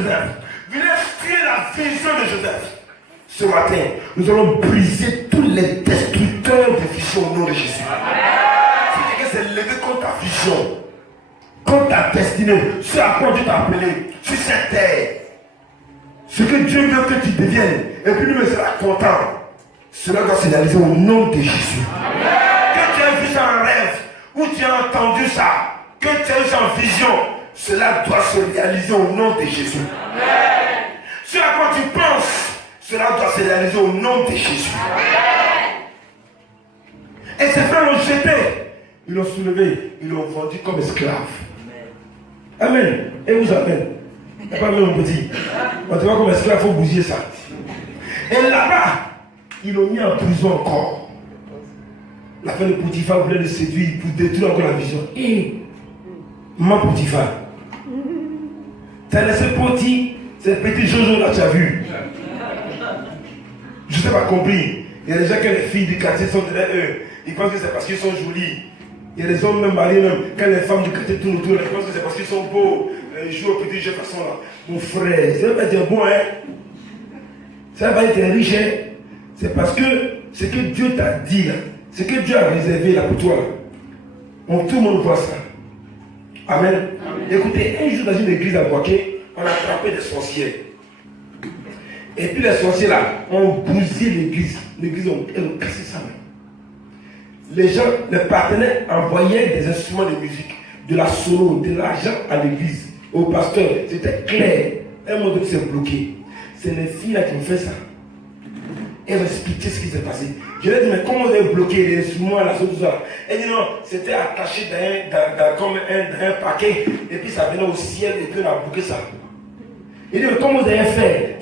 Joseph. Venez tuer la vision de Joseph. Ce matin, nous allons briser tous les destructeurs de vision au nom de Jésus. Si quelqu'un s'est levé contre ta vision, contre ta destinée, ce à quoi Dieu t'a appelé, sur cette terre, ce que Dieu veut que tu deviennes, et puis lui sera content, cela doit se réaliser au nom de Jésus. Que tu aies vu ça en rêve, ou tu as entendu ça, que tu aies vu ça en vision, cela doit se réaliser au nom de Jésus. Ce à quoi tu penses, cela doit se réaliser au nom de Jésus. Et ses frères l'ont jeté. Ils l'ont soulevé. Ils l'ont vendu comme esclave. Amen. Et vous amène. Pas même on petit. On te voit comme esclave, il faut bousiller ça. Et là-bas, ils l'ont mis en prison encore. La femme de Potiphar voulait le séduire pour détruire encore la vision. Maman Potiphar. Tu as laissé Poti, ces petits Jojo là, tu as vu. Je n'ai pas compris. Il y a des gens que les filles du quartier sont derrière eux. Ils pensent que c'est parce qu'ils sont jolis. Il y a des hommes même mariés même. Quand les femmes du quartier tournent autour, ils pensent que c'est parce qu'ils sont beaux. Ils jouent au petit jeu de façon là. Mon frère, ça va pas être bon, hein. Ça va être riche, hein. C'est parce que ce que Dieu t'a dit là, ce que Dieu a réservé là pour toi là, tout le monde voit ça. Amen. Amen. Écoutez, un jour dans une église à Boaké, on a attrapé des sorciers. Et puis les sorciers là ont bousillé l'église. L'église ont cassé ça. Les gens, les partenaires envoyaient des instruments de musique, de la solo, de l'argent à l'église, au pasteur. C'était clair. Un moment donné, c'est bloqué. C'est les filles là qui ont fait ça. Elles ont expliqué ce qui s'est passé. Je leur ai dit, mais comment vous avez bloqué les instruments, la chose, tout ça? Elle dit non, c'était attaché comme un paquet, et puis ça venait au ciel, et puis on a bloqué ça. Il dit, mais comment vous avez fait?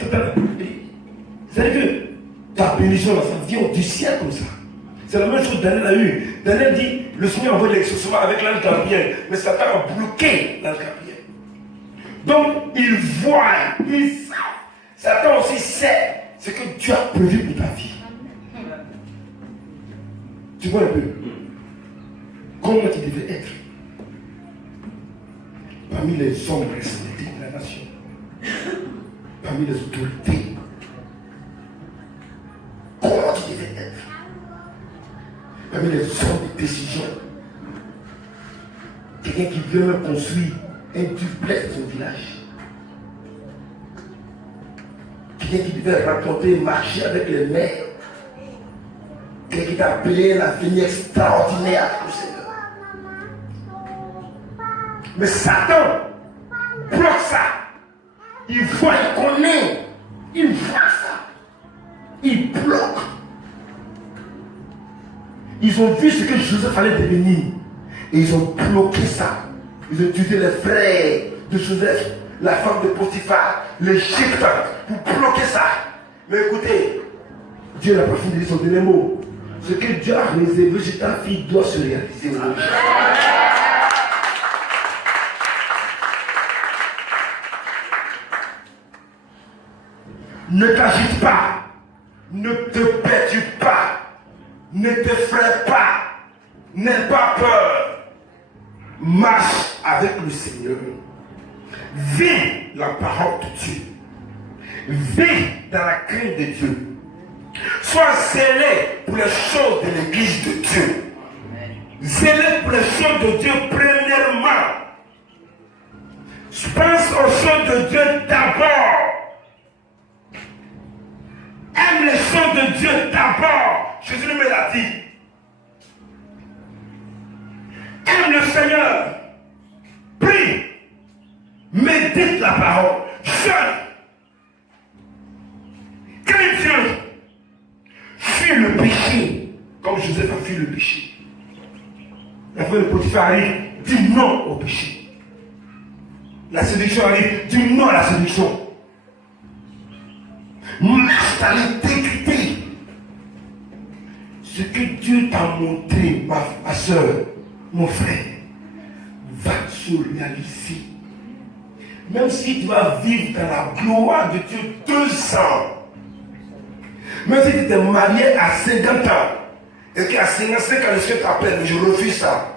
C'est-à-dire que ta bénédiction, là, ça vient du ciel comme ça. C'est la même chose que Daniel a eu. Daniel dit, le Seigneur envoie l'exaucement avec l'ange Gabriel, mais Satan a bloqué l'ange Gabriel. Donc, il voit, il sait. Satan aussi sait ce que Dieu a prévu pour ta vie. Tu vois un peu comment tu devais être parmi les hommes respectés de la nation, parmi les autorités. Comment tu devais être parmi les hommes de décision. Quelqu'un qui veut même construire un duplex dans son village. Quelqu'un qui devait raconter, marcher avec les maires. Quelqu'un qui t'a appelé l'avenir extraordinaire pour le Seigneur. Mais Satan bloque ça. Il voit, il connaît. Il voit ça. Il bloque. Ils ont vu ce que Joseph allait devenir. Et ils ont bloqué ça. Ils ont utilisé les frères de Joseph, la femme de Potiphar, l'Égypte, pour bloquer ça. Mais écoutez, Dieu n'a pas fini de son dernier mot. Ce que Dieu a réservé chez ta fille doit se réaliser aujourd'hui. Ne t'agite pas. Ne te perturbe pas. Ne t'effraie pas. N'aie pas peur. Marche avec le Seigneur. Vis la parole de Dieu. Vis dans la crainte de Dieu. Sois zélé pour les choses de l'église de Dieu. Zélé pour les choses de Dieu premièrement. Pense aux choses de Dieu d'abord. Aime les choses de Dieu d'abord. Jésus me l'a dit. Aime le Seigneur. Prie. Médite la parole. Jeûne. Crains Dieu. Fuis le péché. Comme Joseph a fui le péché. La femme de Potiphar arrive. Dis non au péché. La séduction arrive. Dis non à la séduction. Marche dans l'intégrité. Ce que Dieu t'a montré, ma soeur, mon frère, va se réaliser. Même si tu vas vivre dans la gloire de Dieu 2 ans. Même si tu t'es marié à 50 ans. Et qu'à 55 ans, le Seigneur t'appelle, mais je refuse ça.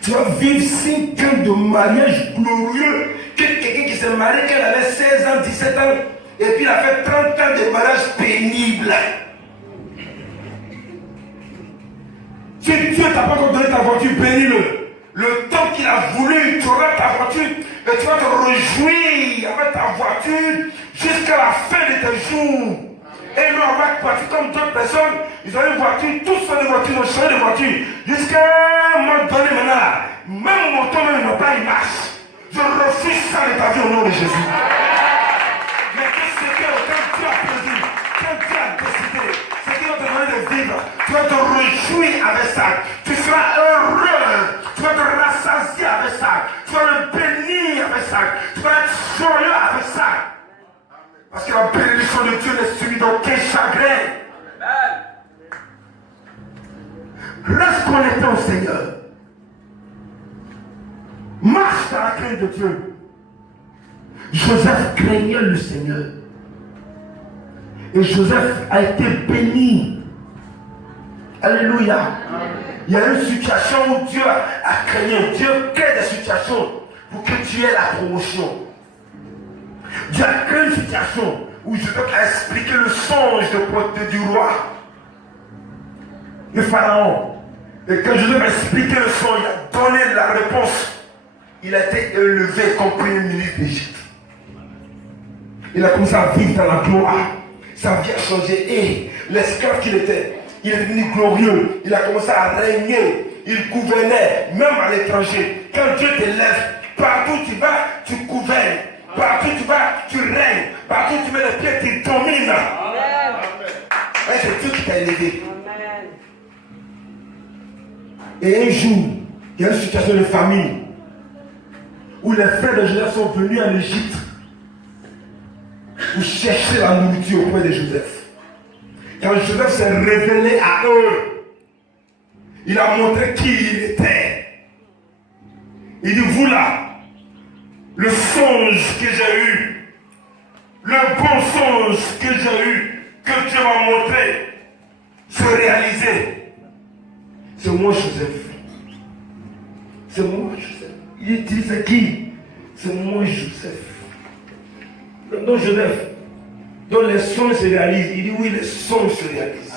Tu vas vivre 5 ans de mariage glorieux quelqu'un qui s'est marié quand elle avait 16 ans, 17 ans, et puis il a fait 30 ans de mariage pénible. Si Dieu t'a pas encore donné ta voiture pénible, le temps qu'il a voulu, tu auras ta voiture et tu vas te réjouir avec ta voiture jusqu'à la fin de tes jours. Et nous, on va partir comme d'autres personnes, ils ont une voiture, tous sont des voitures, ils ont changé de voiture. Jusqu'à un moment donné maintenant, même mon moto, même pas, il marche. Je refuse ça de ta vie au nom de Jésus. Mais que c'était autant Dieu a plaisir, quand Dieu a décidé, c'est qu'il va te donner de vivre. Tu vas te réjouir avec ça. Tu seras heureux. Tu vas te rassasier avec ça. Tu vas le bénir avec ça. Tu vas être joyeux avec ça. Parce que la bénédiction de Dieu n'est subie d'aucun chagrin. Reste connecté au Seigneur. Marche dans la crainte de Dieu. Joseph craignait le Seigneur. Et Joseph a été béni. Alléluia. Il y a une situation où Dieu a craigné. Dieu crée des situations pour que tu aies la promotion. Dieu a créé une situation où Joseph a expliqué le songe du roi, le pharaon. Et quand Joseph a expliqué le songe, il a donné la réponse. Il a été élevé comme premier ministre d'Égypte. Il a commencé à vivre dans la gloire. Sa vie a changé. Et l'esclave qu'il était, il est devenu glorieux. Il a commencé à régner. Il gouvernait, même à l'étranger. Quand Dieu t'élève, partout où tu vas, tu gouvernes. Partout où tu vas, tu règnes. Partout où tu mets les pieds, tu domines. Et c'est Dieu qui t'a élevé. Amen. Et un jour, il y a une situation de famine où les frères de Joseph sont venus en Égypte pour chercher la nourriture auprès de Joseph. Quand Joseph s'est révélé à eux, il a montré qui il était. Il dit, vous là, le songe que j'ai eu, le bon songe que j'ai eu, que Dieu m'a montré, se réaliser. C'est moi Joseph. C'est moi Joseph. Il dit, c'est qui? C'est moi Joseph. Donc Joseph, donc les songes se réalisent. Il dit, oui, les songes se réalisent.